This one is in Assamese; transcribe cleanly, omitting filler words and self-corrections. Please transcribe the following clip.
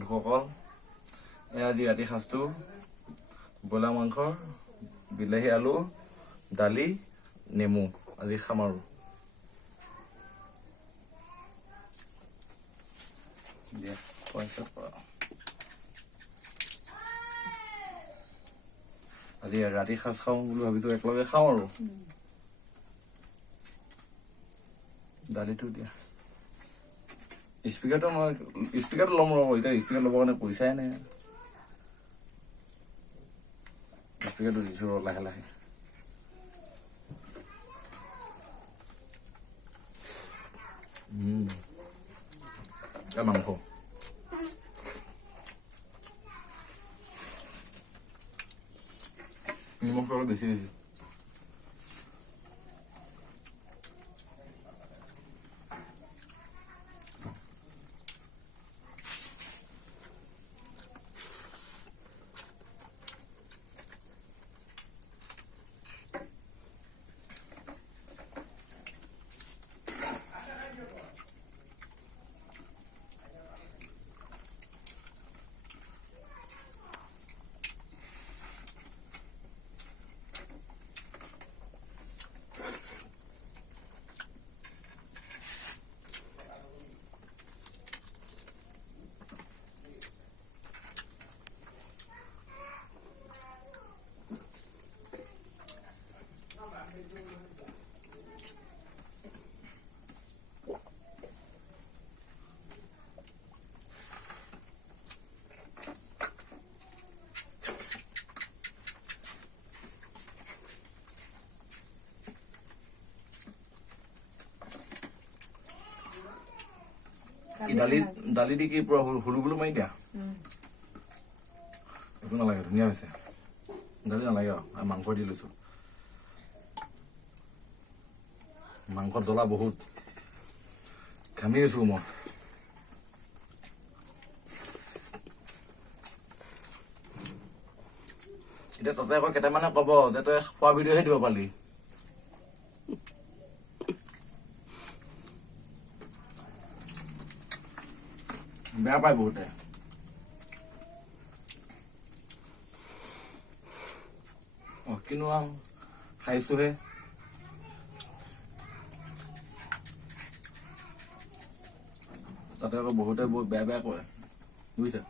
বন্ধুসকল আজি ৰাতি সাজটো ব্ৰইলাৰ মাংস বিলাহী আলু দালি নেমু আজি খাম আৰু দিয়া পইচা আজি ৰাতি সাজ খাওঁ বুলি ভাবিছো একেলগে খাওঁ আৰু দালিটো দিয়া স্পিকাৰটো ল'ম ৰ'ব এতিয়া স্পিকাৰ ল'বৰ কাৰণে পইচাই নাই স্পিকাৰটো দিছো লাহে লাহে মাংস নিমখটো অলপ বেছি দিছো দালি দি কি পুৰা হুলুগুলু মাৰি দিয়া একো নালাগে ধুনীয়া হৈছে দালি নালাগে আৰু মাংস দি লৈছো মাংসত জ্বলা বহুত ঘামি আছো মই এতিয়া তাতে আকৌ কেইটামানে কব যে তই খোৱা ভিডিঅ'হে দিব পালি বেয়া পায় বহুতে কিনো খাইছোহে তাতে আকৌ বহুতে বহুত বেয়া বেয়া কৰে বুজিছা